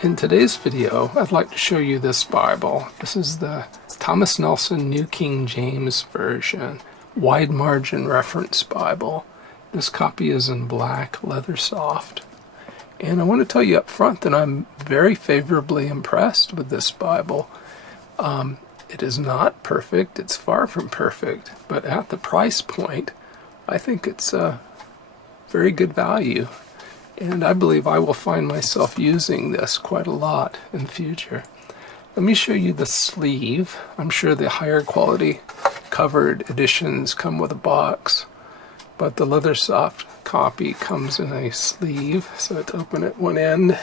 In today's video, I'd like to show you this Bible. This is the Thomas Nelson New King James Version, wide margin reference Bible. This copy is in black, Leathersoft. And I want to tell you up front that I'm very favorably impressed with this Bible. It is not perfect, it's far from perfect, but at the price point, I think it's a very good value. And I believe I will find myself using this quite a lot in the future. Let me show you the sleeve. I'm sure the higher quality covered editions come with a box, but the Leathersoft copy comes in a sleeve, so it's open at one end.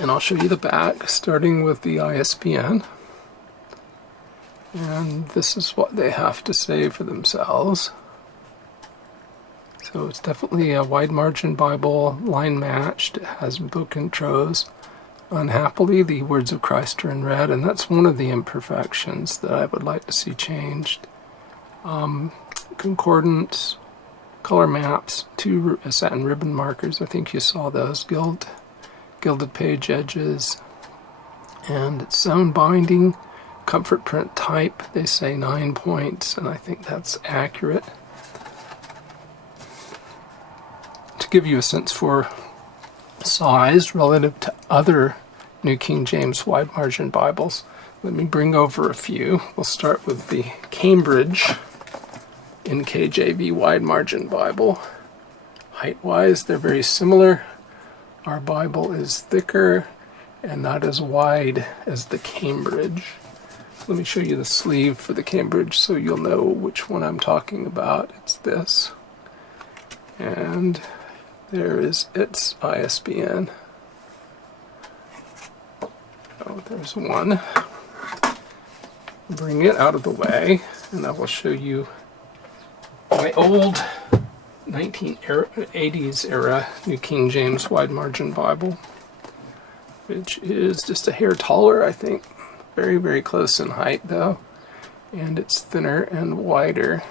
And I'll show you the back, starting with the ISBN. And this is what they have to say for themselves. So it's definitely a wide margin Bible, line matched. It has book intros. Unhappily, the words of Christ are in red, and that's one of the imperfections that I would like to see changed. Concordance, color maps, 2 satin ribbon markers. I think you saw those. Gilded page edges, and it's sewn binding. Comfort print type. They say 9 points, and I think that's accurate. Give you a sense for size relative to other New King James wide margin Bibles. Let me bring over a few. We'll start with the Cambridge NKJV wide margin Bible. Height-wise, they're very similar. Our Bible is thicker and not as wide as the Cambridge. Let me show you the sleeve for the Cambridge so you'll know which one I'm talking about. It's this. And there is its ISBN. Oh, there's one. Bring it out of the way, and I will show you my old 1980s era New King James wide margin Bible, which is just a hair taller, I think. Very, very close in height, though, and it's thinner and wider.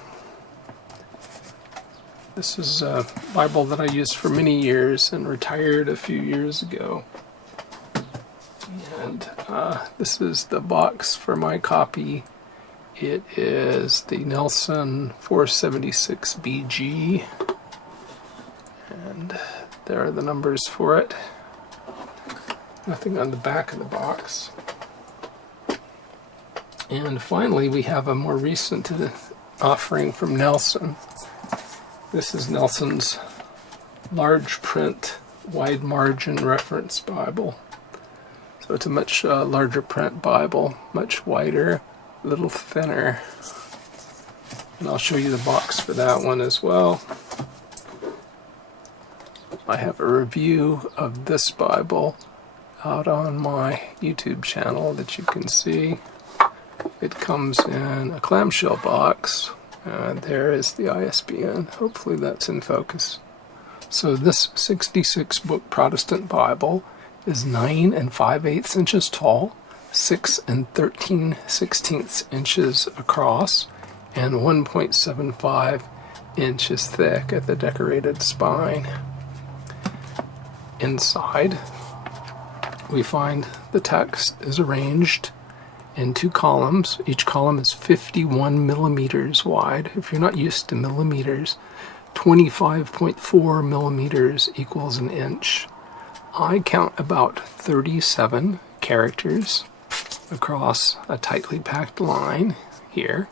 This is a Bible that I used for many years and retired a few years ago. And this is the box for my copy. It is the Nelson 476BG. And there are the numbers for it. Nothing on the back of the box. And finally, we have a more recent offering from Nelson. This is Nelson's large print, wide margin reference Bible. So it's a much larger print Bible, much wider, a little thinner. And I'll show you the box for that one as well. I have a review of this Bible out on my YouTube channel that you can see. It comes in a clamshell box. There is the ISBN. Hopefully that's in focus. So this 66 book Protestant Bible is 9 5/8 inches tall, 6 13/16 inches across, and 1.75 inches thick at the decorated spine. Inside, we find the text is arranged in 2 columns. Each column is 51 millimeters wide. If you're not used to millimeters, 25.4 millimeters equals an inch. I count about 37 characters across a tightly packed line here,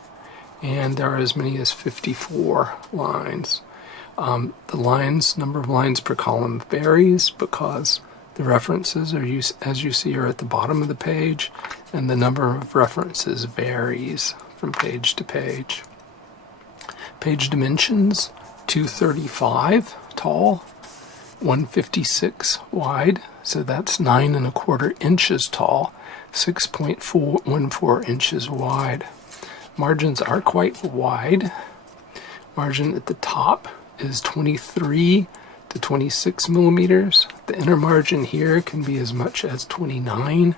and there are as many as 54 lines. The number of lines per column varies because the references are as you see, are at the bottom of the page, and the number of references varies from page to page. Page dimensions: 235 tall, 156 wide, so that's 9 1/4 inches tall, 6.14 inches wide. Margins are quite wide. Margin at the top is 23 to 26 millimeters. The inner margin here can be as much as 29.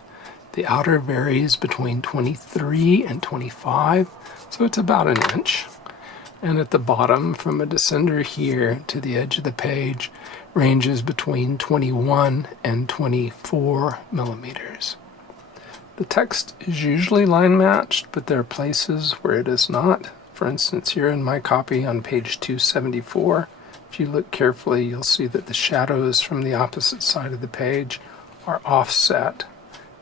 The outer varies between 23 and 25, so it's about an inch. And at the bottom, from a descender here to the edge of the page, ranges between 21 and 24 millimeters. The text is usually line matched, but there are places where it is not. For instance, here in my copy on page 274, if you look carefully, you'll see that the shadows from the opposite side of the page are offset,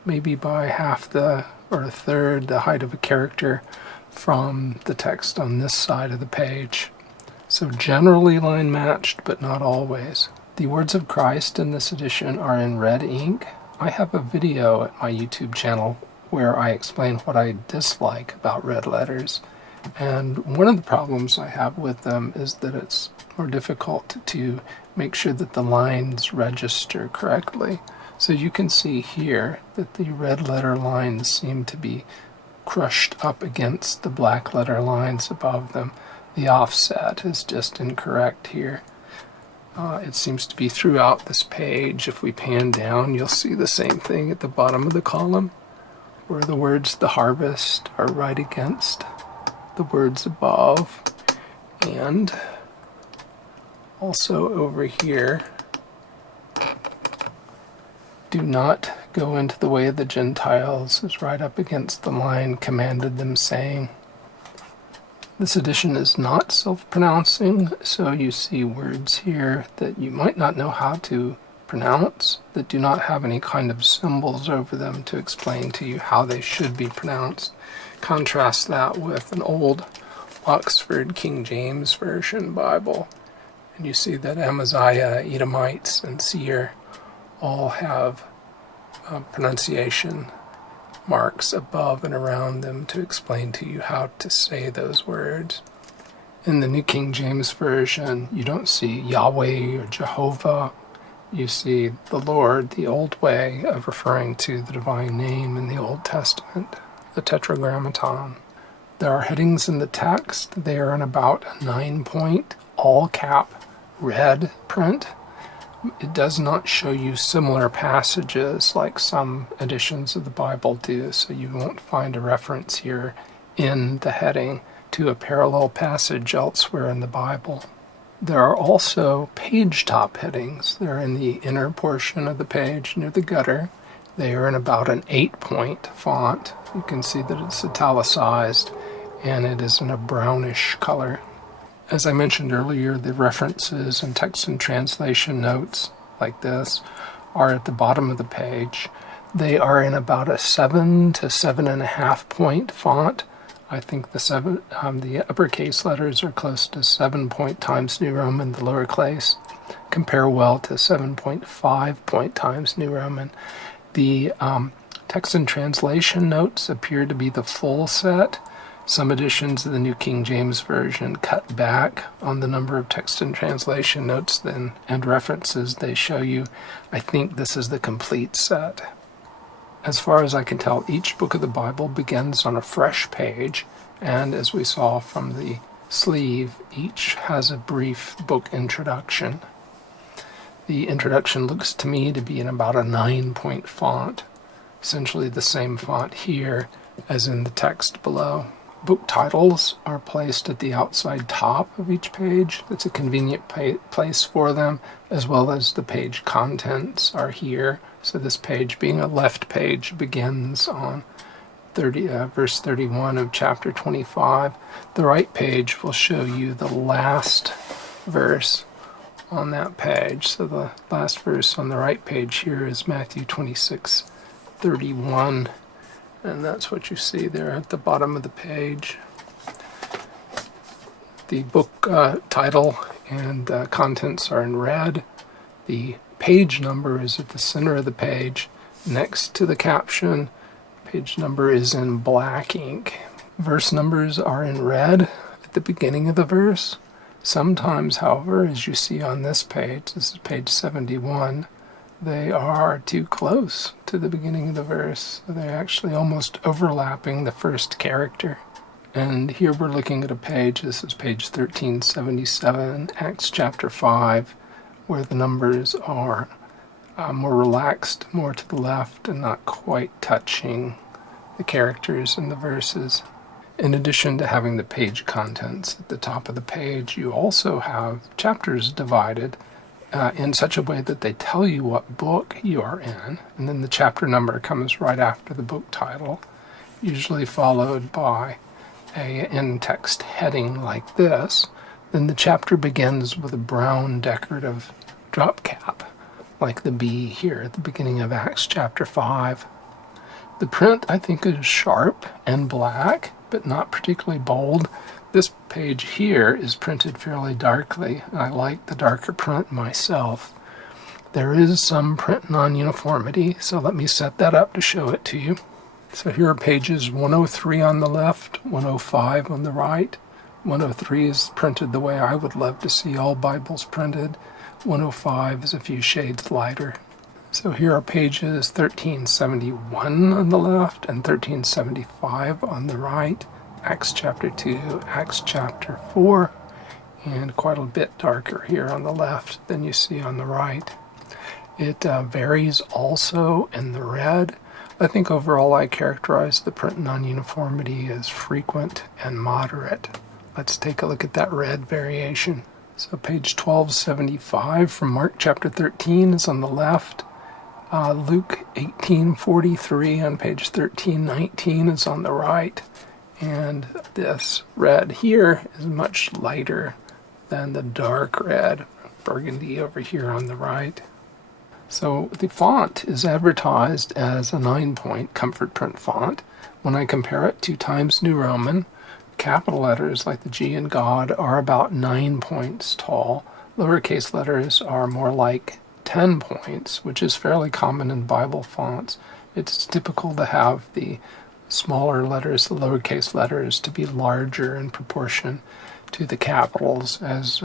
maybe by half or a third the height of a character from the text on this side of the page. So generally line matched, but not always. The words of Christ in this edition are in red ink. I have a video at my YouTube channel where I explain what I dislike about red letters. And one of the problems I have with them is that it's more difficult to make sure that the lines register correctly. So you can see here that the red letter lines seem to be crushed up against the black letter lines above them. The offset is just incorrect here. It seems to be throughout this page. If we pan down, you'll see the same thing at the bottom of the column, where the words "the harvest" are right against the words above. And also over here, "do not go into the way of the Gentiles" is right up against the line "commanded them, saying." This edition is not self-pronouncing, so you see words here that you might not know how to pronounce, that do not have any kind of symbols over them to explain to you how they should be pronounced. Contrast that with an old Oxford King James Version Bible, and you see that Amaziah, Edomites, and Seer all have pronunciation marks above and around them to explain to you how to say those words. In the New King James Version, you don't see Yahweh or Jehovah. You see the Lord, the old way of referring to the divine name in the Old Testament, the Tetragrammaton. There are headings in the text. They are in about a 9-point, all-cap, red print. It does not show you similar passages like some editions of the Bible do, so you won't find a reference here in the heading to a parallel passage elsewhere in the Bible. There are also page top headings. They're in the inner portion of the page near the gutter. They are in about an 8-point font. You can see that it's italicized, and it is in a brownish color. As I mentioned earlier, the references and text and translation notes like this are at the bottom of the page. They are in about a 7 to 7.5 point font. I think the uppercase letters are close to 7-point Times New Roman. The lowercase compare well to 7.5 point Times New Roman. The text and translation notes appear to be the full set. Some editions of the New King James Version cut back on the number of text and translation notes and references they show you. I think this is the complete set. As far as I can tell, each book of the Bible begins on a fresh page, and as we saw from the sleeve, each has a brief book introduction. The introduction looks to me to be in about a 9-point font, essentially the same font here as in the text below. Book titles are placed at the outside top of each page. It's a convenient place for them, as well as the page contents are here. So this page, being a left page, begins on verse 31 of chapter 25. The right page will show you the last verse on that page. So the last verse on the right page here is Matthew 26:31. And that's what you see there at the bottom of the page. The book title and contents are in red. The page number is at the center of the page next to the caption. Page number is in black ink. Verse numbers are in red at the beginning of the verse. Sometimes, however, as you see on this page, this is page 71, they are too close to the beginning of the verse. They're actually almost overlapping the first character. And here we're looking at a page, this is page 1377, Acts chapter 5, where the numbers are more relaxed, more to the left, and not quite touching the characters in the verses. In addition to having the page contents at the top of the page, you also have chapters divided in such a way that they tell you what book you are in, and then the chapter number comes right after the book title, usually followed by a in-text heading like this. Then the chapter begins with a brown decorative drop cap, like the B here at the beginning of Acts chapter 5. The print, I think, is sharp and black, but not particularly bold. This page here is printed fairly darkly. I like the darker print myself. There is some print non-uniformity, so let me set that up to show it to you. So here are pages 103 on the left, 105 on the right. 103 is printed the way I would love to see all Bibles printed. 105 is a few shades lighter. So here are pages 1371 on the left and 1375 on the right. Acts chapter 2, Acts chapter 4, and quite a bit darker here on the left than you see on the right. It varies also in the red. I think overall I characterize the print non-uniformity as frequent and moderate. Let's take a look at that red variation. So page 1275 from Mark chapter 13 is on the left. Luke 18:43 on page 1319 is on the right. And this red here is much lighter than the dark red, burgundy over here on the right. So the font is advertised as a 9-point comfort print font. When I compare it to Times New Roman, capital letters like the G in God are about 9 points tall. Lowercase letters are more like 10 points, which is fairly common in Bible fonts. It's typical to have the smaller letters, the lowercase letters, to be larger in proportion to the capitals, as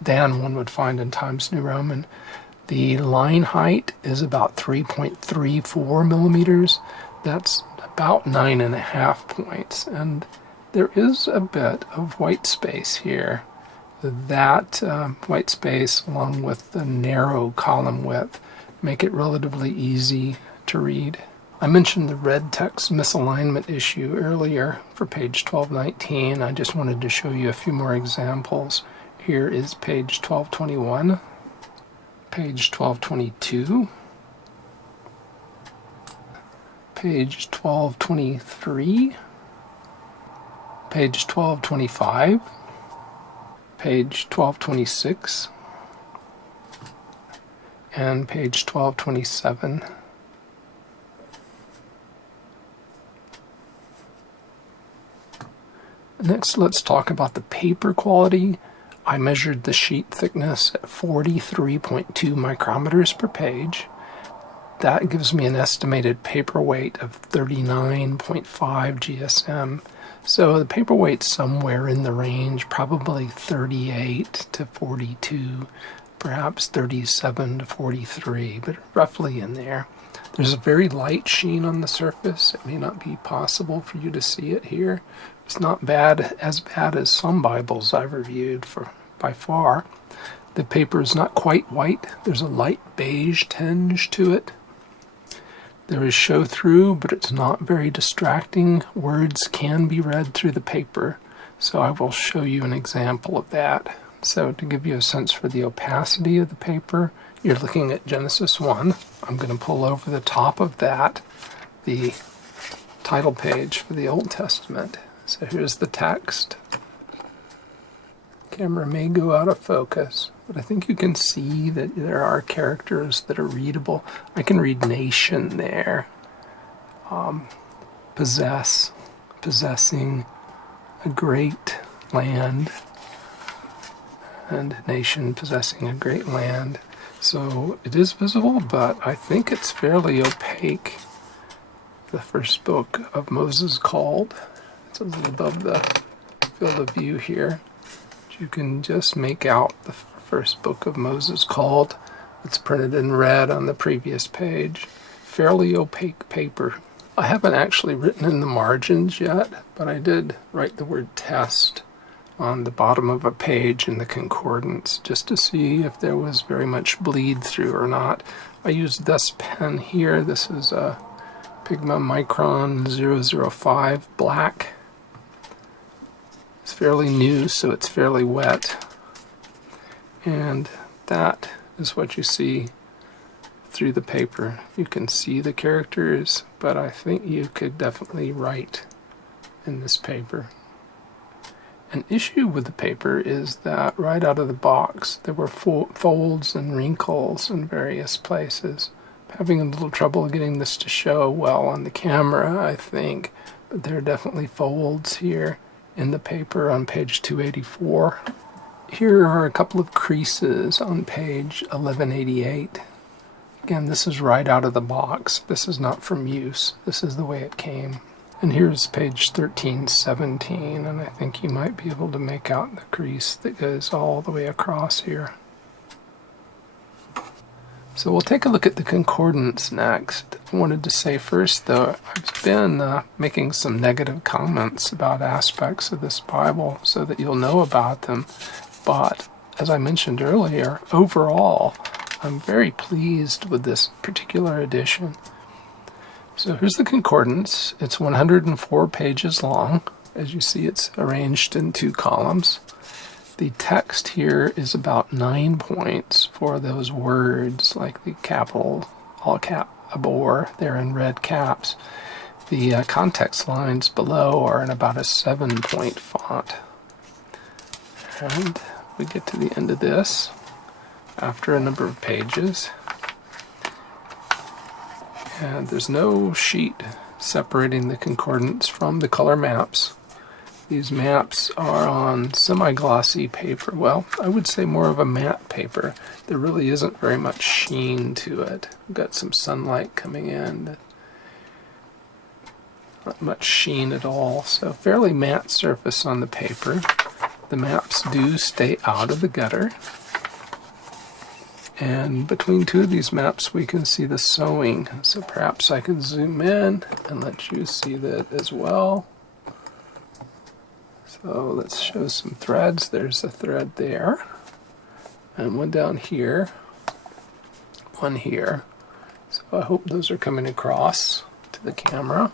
than one would find in Times New Roman. The line height is about 3.34 millimeters. That's about 9.5 points, and there is a bit of white space here. That white space, along with the narrow column width, make it relatively easy to read. I mentioned the red text misalignment issue earlier for page 1219. I just wanted to show you a few more examples. Here is page 1221, page 1222, page 1223, page 1225, page 1226, and page 1227. Next, let's talk about the paper quality. I measured the sheet thickness at 43.2 micrometers per page. That gives me an estimated paper weight of 39.5 GSM. So the paper weight's somewhere in the range, probably 38 to 42, perhaps 37 to 43, but roughly in there. There's a very light sheen on the surface. It may not be possible for you to see it here. It's not as bad as some Bibles I've reviewed by far. The paper is not quite white. There's a light beige tinge to it. There is show-through, but it's not very distracting. Words can be read through the paper, so I will show you an example of that. So to give you a sense for the opacity of the paper, you're looking at Genesis 1. I'm going to pull over the top of that the title page for the Old Testament. So here's the text. Camera may go out of focus, but I think you can see that there are characters that are readable. I can read nation there. Possessing a great land, and nation possessing a great land. So it is visible, but I think it's fairly opaque. The first book of Moses called. It's a little above the field of view here. You can just make out the first book of Moses called. It's printed in red on the previous page. Fairly opaque paper. I haven't actually written in the margins yet, but I did write the word test on the bottom of a page in the Concordance just to see if there was very much bleed through or not. I used this pen here. This is a Pigma Micron 005 black. fairly new, so it's fairly wet. And that is what you see through the paper. You can see the characters, but I think you could definitely write in this paper. An issue with the paper is that right out of the box there were folds and wrinkles in various places. I'm having a little trouble getting this to show well on the camera, I think, but there are definitely folds here in the paper on page 284. Here are a couple of creases on page 1188. Again, this is right out of the box. This is not from use. This is the way it came. And here's page 1317, and I think you might be able to make out the crease that goes all the way across here. So we'll take a look at the Concordance next. I wanted to say first, though, I've been making some negative comments about aspects of this Bible so that you'll know about them. But, as I mentioned earlier, overall, I'm very pleased with this particular edition. So here's the Concordance. It's 104 pages long. As you see, it's arranged in 2 columns. The text here is about 9 points for those words, like the capital, all cap, abhor, they're in red caps. The context lines below are in about a 7-point font. And we get to the end of this after a number of pages. And there's no sheet separating the Concordance from the color maps. These maps are on semi-glossy paper. Well, I would say more of a matte paper. There really isn't very much sheen to it. We've got some sunlight coming in. Not much sheen at all. So fairly matte surface on the paper. The maps do stay out of the gutter. And between 2 of these maps we can see the sewing. So perhaps I can zoom in and let you see that as well. So let's show some threads. There's a thread there. And one down here. One here. So I hope those are coming across to the camera.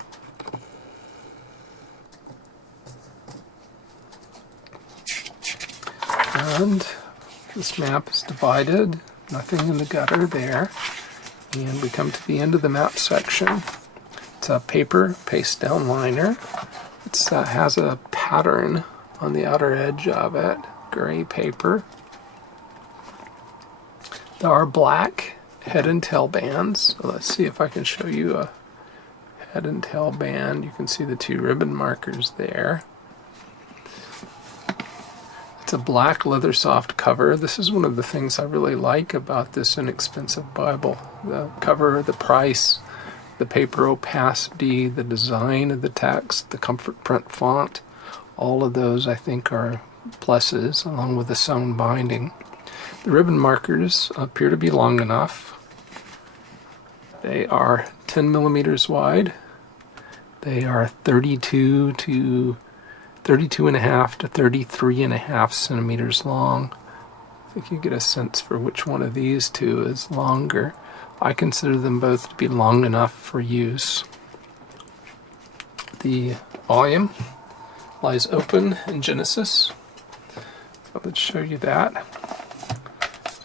And this map is divided. Nothing in the gutter there. And we come to the end of the map section. It's a paper paste down liner. It has a pattern on the outer edge of it, gray paper. There are black head and tail bands. So let's see if I can show you a head and tail band. You can see the 2 ribbon markers there. It's a black Leathersoft cover. This is one of the things I really like about this inexpensive Bible. The cover, the price, the paper opacity, the design of the text, the comfort print font. All of those I think are pluses, along with the sewn binding. The ribbon markers appear to be long enough. They are 10 millimeters wide. They are 32.5 to 33.5 centimeters long. I think you get a sense for which one of these 2 is longer. I consider them both to be long enough for use. The volume lies open in Genesis. So let's show you that.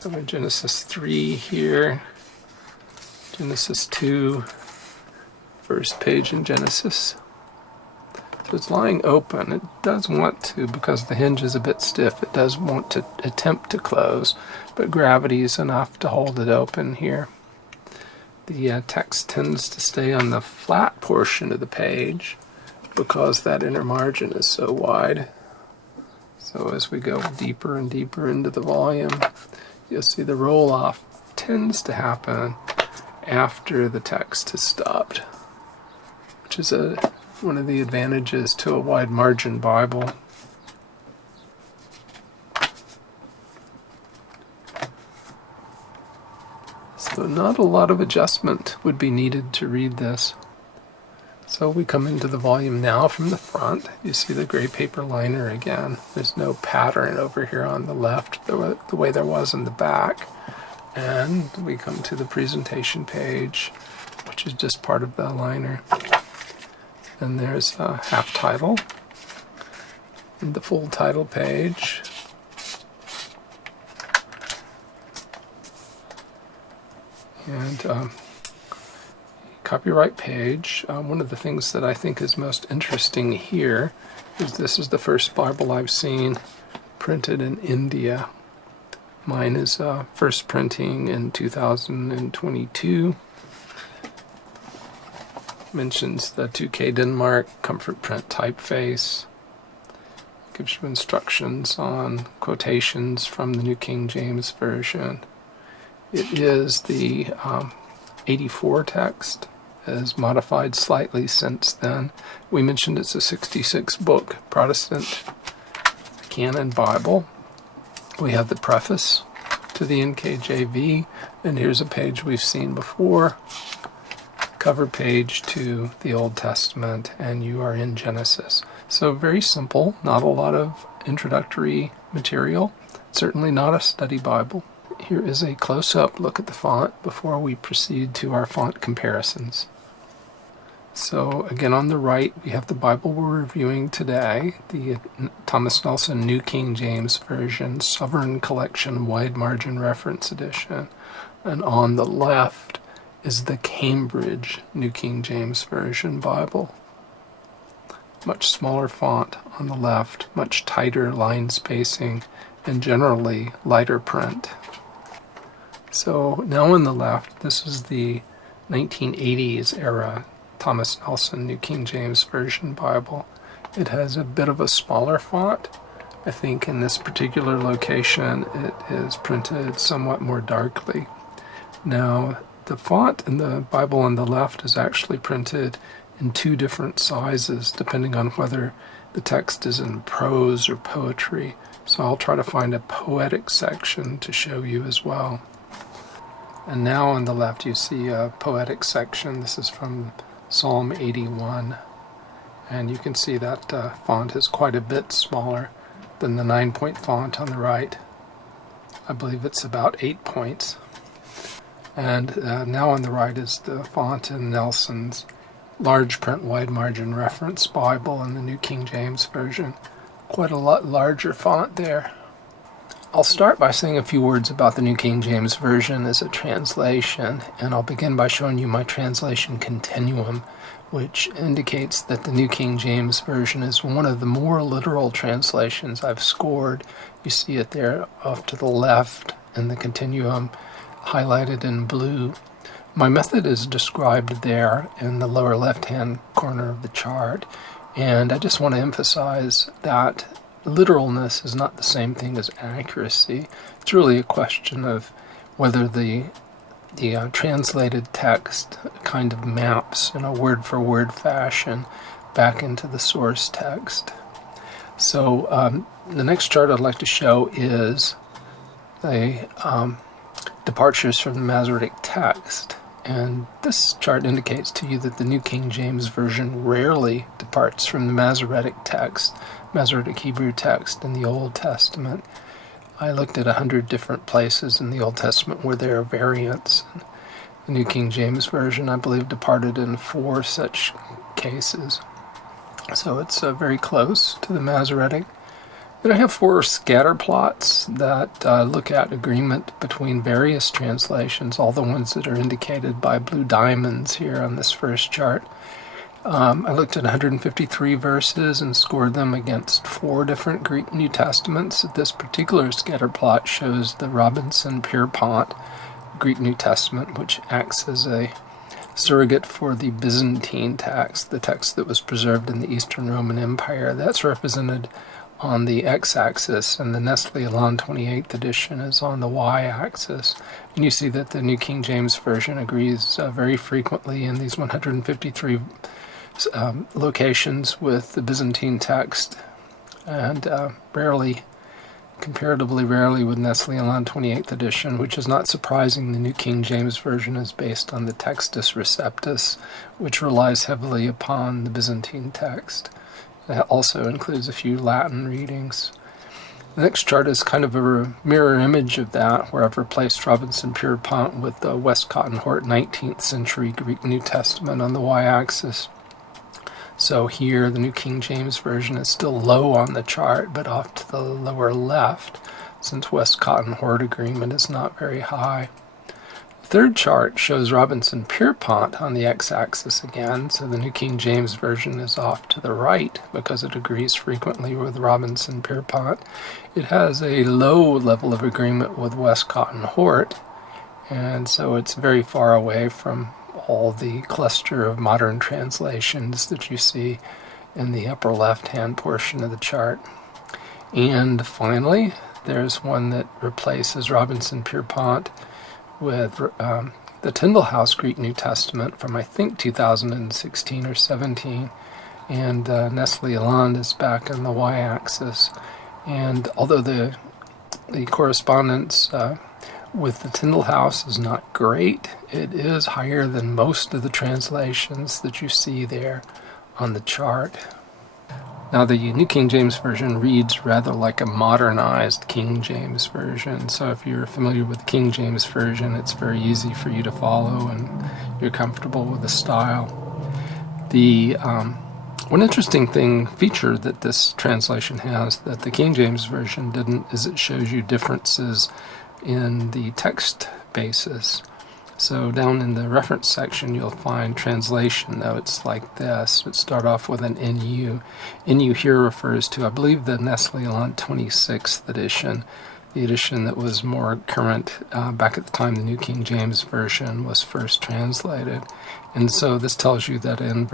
So in Genesis 3 here, Genesis 2, first page in Genesis. So it's lying open. It does want to, because the hinge is a bit stiff, it does want to attempt to close, but gravity is enough to hold it open here. The text tends to stay on the flat portion of the page because that inner margin is so wide. So as we go deeper and deeper into the volume, you'll see the roll-off tends to happen after the text has stopped, which is one of the advantages to a wide margin Bible. So not a lot of adjustment would be needed to read this. So we come into the volume now from the front. You see the gray paper liner again. There's no pattern over here on the left the way there was in the back. And we come to the presentation page, which is just part of the liner. And there's a half title. and the full title page. And copyright page. One of the things that I think is most interesting here is this is the first Bible I've seen printed in India. Mine is first printing in 2022. Mentions the 2K Denmark comfort print typeface. Gives you instructions on quotations from the New King James Version. It is the 84 text, as modified slightly since then. We mentioned it's a 66 book Protestant canon Bible. We have the preface to the NKJV, and here's a page we've seen before. Cover page to the Old Testament, and you are in Genesis. So very simple, not a lot of introductory material, certainly not a study Bible. Here is a close-up look at the font before we proceed to our font comparisons. So again, on the right, we have the Bible we're reviewing today, the Thomas Nelson New King James Version, Sovereign Collection Wide Margin Reference Edition. And on the left is the Cambridge New King James Version Bible. Much smaller font on the left, much tighter line spacing, and generally lighter print. So now on the left, this is the 1980s era Thomas Nelson New King James Version Bible. It has a bit of a smaller font. I think in this particular location it is printed somewhat more darkly. Now the font in the Bible on the left is actually printed in two different sizes depending on whether the text is in prose or poetry. So I'll try to find a poetic section to show you as well. And now on the left you see a poetic section. This is from Psalm 81. And you can see that font is quite a bit smaller than the 9-point font on the right. I believe it's about 8 points. And now on the right is the font in Nelson's large print wide margin reference Bible in the New King James Version. Quite a lot larger font there. I'll start by saying a few words about the New King James Version as a translation, and I'll begin by showing you my translation continuum, which indicates that the New King James Version is one of the more literal translations I've scored. You see it there off to the left in the continuum, highlighted in blue. My method is described there in the lower left-hand corner of the chart, and I just want to emphasize that literalness is not the same thing as accuracy. It's really a question of whether the translated text kind of maps in a word-for-word fashion back into the source text. So the next chart I'd like to show is the departures from the Masoretic text. And this chart indicates to you that the New King James Version rarely departs from the Masoretic text, Masoretic Hebrew text in the Old Testament. I looked at 100 different places in the Old Testament where there are variants. The New King James Version, I believe, departed in 4 such cases. So it's very close to the Masoretic. Then I have 4 scatter plots that look at agreement between various translations, all the ones that are indicated by blue diamonds here on this first chart. I looked at 153 verses and scored them against 4 different Greek New Testaments. This particular scatter plot shows the Robinson-Pierpont Greek New Testament, which acts as a surrogate for the Byzantine text, the text that was preserved in the Eastern Roman Empire. That's represented on the x-axis, and the Nestle Aland 28th edition is on the y-axis. And you see that the New King James Version agrees very frequently in these 153 locations with the Byzantine text, and comparatively rarely with Nestle Aland 28th edition, which is not surprising. The New King James Version is based on the Textus Receptus, which relies heavily upon the Byzantine text. It also includes a few Latin readings. The next chart is kind of a mirror image of that, where I've replaced Robinson-Pierpont with the Westcott and Hort 19th century Greek New Testament on the y-axis. So here the New King James Version is still low on the chart, but off to the lower left, since Westcott and Hort agreement is not very high. The third chart shows Robinson-Pierpont on the x-axis again, so the New King James Version is off to the right because it agrees frequently with Robinson-Pierpont. It has a low level of agreement with Westcott and Hort, and so it's very far away from all the cluster of modern translations that you see in the upper left-hand portion of the chart. And finally, there's one that replaces Robinson-Pierpont with the Tyndale House Greek New Testament from, I think, 2016 or 17, and Nestle Aland is back on the y-axis. And although the correspondence with the Tyndale House is not great, it is higher than most of the translations that you see there on the chart. Now, the New King James Version reads rather like a modernized King James Version, so if you're familiar with the King James Version, it's very easy for you to follow and you're comfortable with the style. The one interesting feature that this translation has that the King James Version didn't is it shows you differences in the text basis. So down in the reference section, you'll find translation notes like this. It start off with an NU. NU here refers to, I believe, the Nestle Aland 26th edition, the edition that was more current back at the time the New King James Version was first translated. And so this tells you that in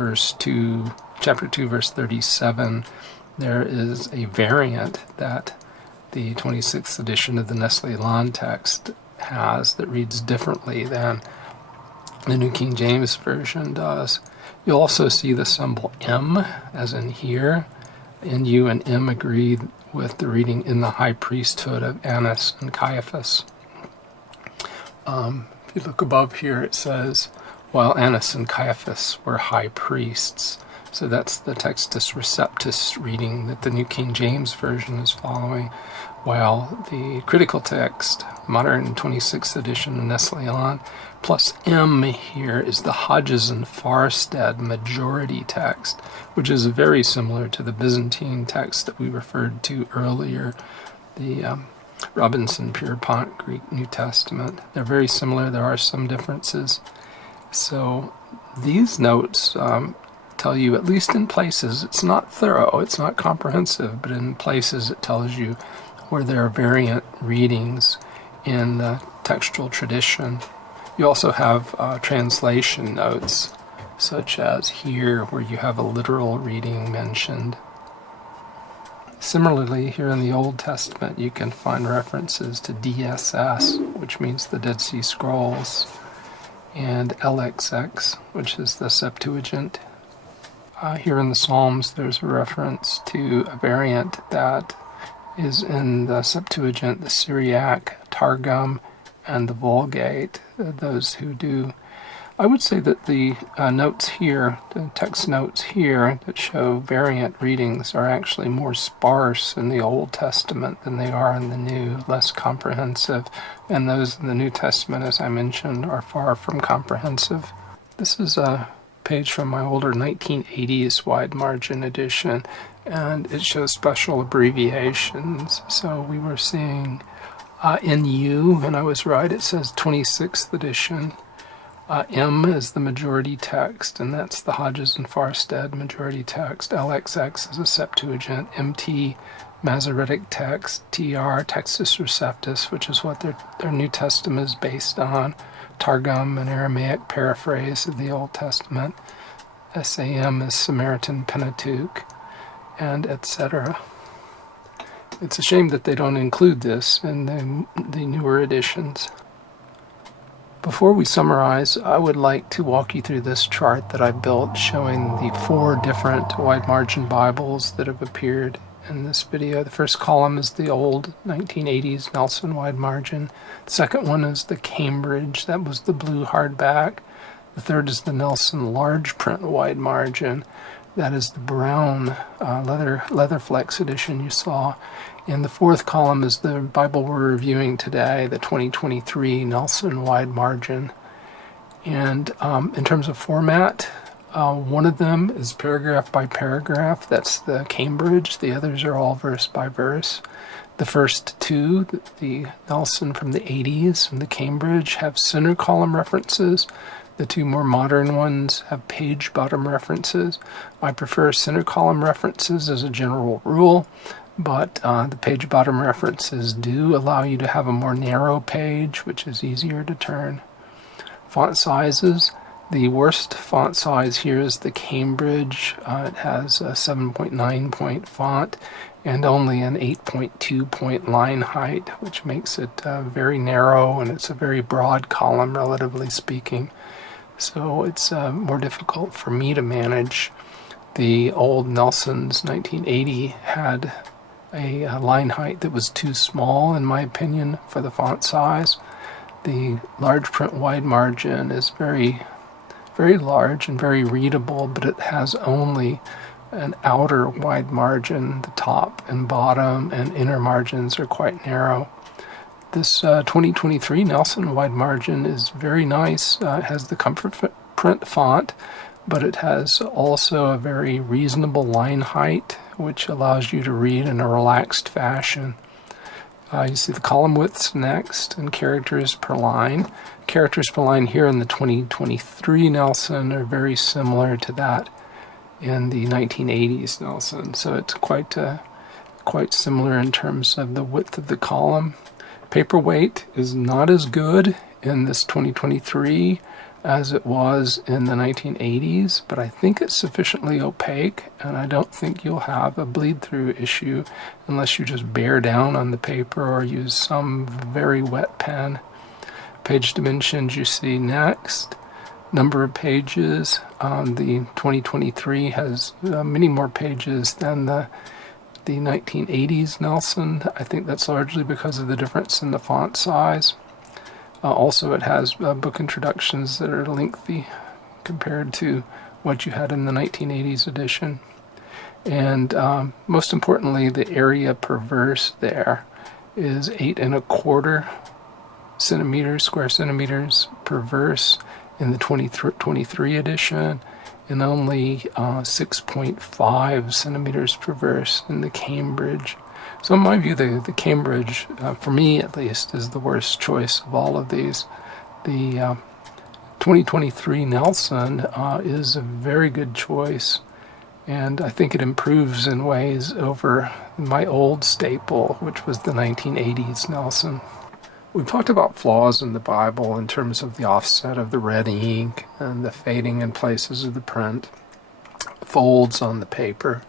chapter 2, verse 37, there is a variant that the 26th edition of the Nestle Aland text has that reads differently than the New King James Version does. You'll also see the symbol M, as in here. NU and M agree with the reading in the high priesthood of Annas and Caiaphas. If you look above here, it says, while Annas and Caiaphas were high priests. So that's the Textus Receptus reading that the New King James Version is following, while the critical text, modern 26th edition of Nestle Aland, plus M here is the Hodges and Farstead majority text, which is very similar to the Byzantine text that we referred to earlier, the Robinson-Pierpont Greek New Testament. They're very similar. There are some differences. So these notes tell you, at least in places, it's not thorough, it's not comprehensive, but in places it tells you where there are variant readings in the textual tradition. You also have translation notes, such as here, where you have a literal reading mentioned. Similarly, here in the Old Testament, you can find references to DSS, which means the Dead Sea Scrolls, and LXX, which is the Septuagint. Here in the Psalms, there's a reference to a variant that is in the Septuagint, the Syriac, Targum, and the Vulgate. Those who do. I would say that the notes here, the text notes here that show variant readings are actually more sparse in the Old Testament than they are in the New, less comprehensive. And those in the New Testament, as I mentioned, are far from comprehensive. This is a page from my older 1980s wide margin edition, and it shows special abbreviations. So we were seeing NU, and I was right, it says 26th edition. M is the majority text, and that's the Hodges and Farstead majority text. LXX is a Septuagint. MT, Masoretic text. TR, Textus Receptus, which is what their New Testament is based on. Targum, an Aramaic paraphrase of the Old Testament. SAM is Samaritan Pentateuch, and etc. It's a shame that they don't include this in the newer editions. Before we summarize, I would like to walk you through this chart that I built showing the 4 different wide margin Bibles that have appeared in this video. The first column is the old 1980s Nelson wide margin. The second one is the Cambridge, that was the blue hardback. The third is the Nelson large print wide margin. That is the brown Leatherflex edition you saw. And the fourth column is the Bible we're reviewing today, the 2023 Nelson wide margin. And in terms of format, One of them is paragraph by paragraph. That's the Cambridge. The others are all verse by verse. The first two, the Nelson from the 80s and the Cambridge, have center column references. The two more modern ones have page bottom references. I prefer center column references as a general rule, but the page bottom references do allow you to have a more narrow page, which is easier to turn. Font sizes. The worst font size here is the Cambridge. It has a 7.9 point font and only an 8.2 point line height, which makes it very narrow, and it's a very broad column, relatively speaking. So it's more difficult for me to manage. The old Nelson's 1980 had a line height that was too small, in my opinion, for the font size. The large print wide margin is very large and very readable, but it has only an outer wide margin. The top and bottom and inner margins are quite narrow. This 2023 Nelson wide margin is very nice. It has the Comfort Print font, but it has also a very reasonable line height, which allows you to read in a relaxed fashion. You see the column widths next, and characters per line. Characters per line here in the 2023 Nelson are very similar to that in the 1980s Nelson, so it's quite similar in terms of the width of the column. Paperweight is not as good in this 2023 as it was in the 1980s, but I think it's sufficiently opaque, and I don't think you'll have a bleed-through issue unless you just bear down on the paper or use some very wet pen. Page dimensions you see next. Number of pages. The 2023 has many more pages than the 1980s Nelson. I think that's largely because of the difference in the font size. Also, it has book introductions that are lengthy compared to what you had in the 1980s edition. And most importantly, the area per verse there is 8 1/4 square centimeters per verse in the 2023 edition, and only 6.5 centimeters per verse in the Cambridge. So in my view, the Cambridge, for me at least, is the worst choice of all of these. The 2023 Nelson is a very good choice, and I think it improves in ways over my old staple, which was the 1980s Nelson. We've talked about flaws in the Bible in terms of the offset of the red ink and the fading in places of the print, folds on the paper.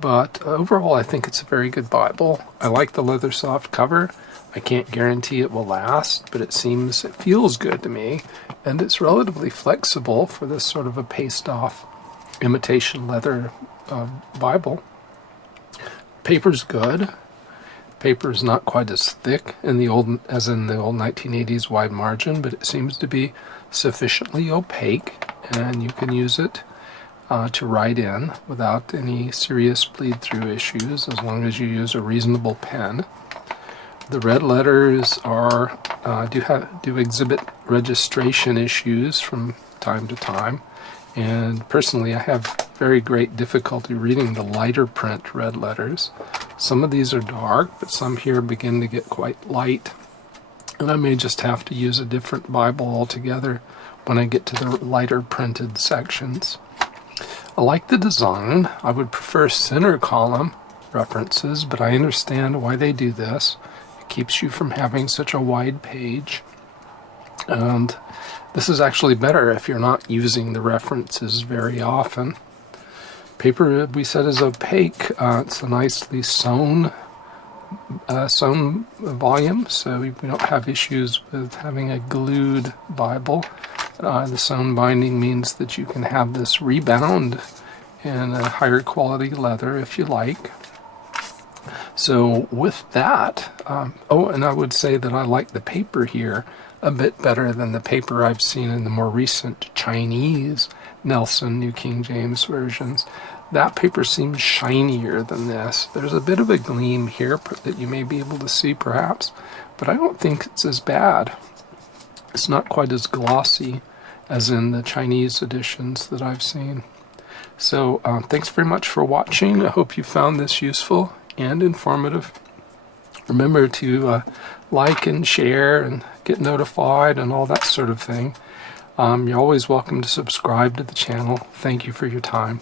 But overall, I think it's a very good Bible. I like the Leathersoft cover. I can't guarantee it will last, but it feels good to me, and it's relatively flexible for this sort of a paste-off imitation leather Bible. Paper's good. Paper is not quite as thick as in the old 1980s wide margin, but it seems to be sufficiently opaque, and you can use it to write in without any serious bleed-through issues, as long as you use a reasonable pen. The red letters do exhibit registration issues from time to time, and personally I have very great difficulty reading the lighter print red letters. Some of these are dark, but some here begin to get quite light, and I may just have to use a different Bible altogether when I get to the lighter printed sections. I like the design. I would prefer center column references, but I understand why they do this. It keeps you from having such a wide page. And this is actually better if you're not using the references very often. Paper, we said, is opaque. It's a nicely sewn volume, so we don't have issues with having a glued Bible. The sewn binding means that you can have this rebound in a higher quality leather if you like. So with that, and I would say that I like the paper here a bit better than the paper I've seen in the more recent Chinese Nelson New King James versions. That paper seems shinier than this. There's a bit of a gleam here that you may be able to see perhaps, but I don't think it's as bad. It's not quite as glossy as in the Chinese editions that I've seen. So thanks very much for watching. I hope you found this useful and informative. Remember to like and share and get notified and all that sort of thing. You're always welcome to subscribe to the channel. Thank you for your time.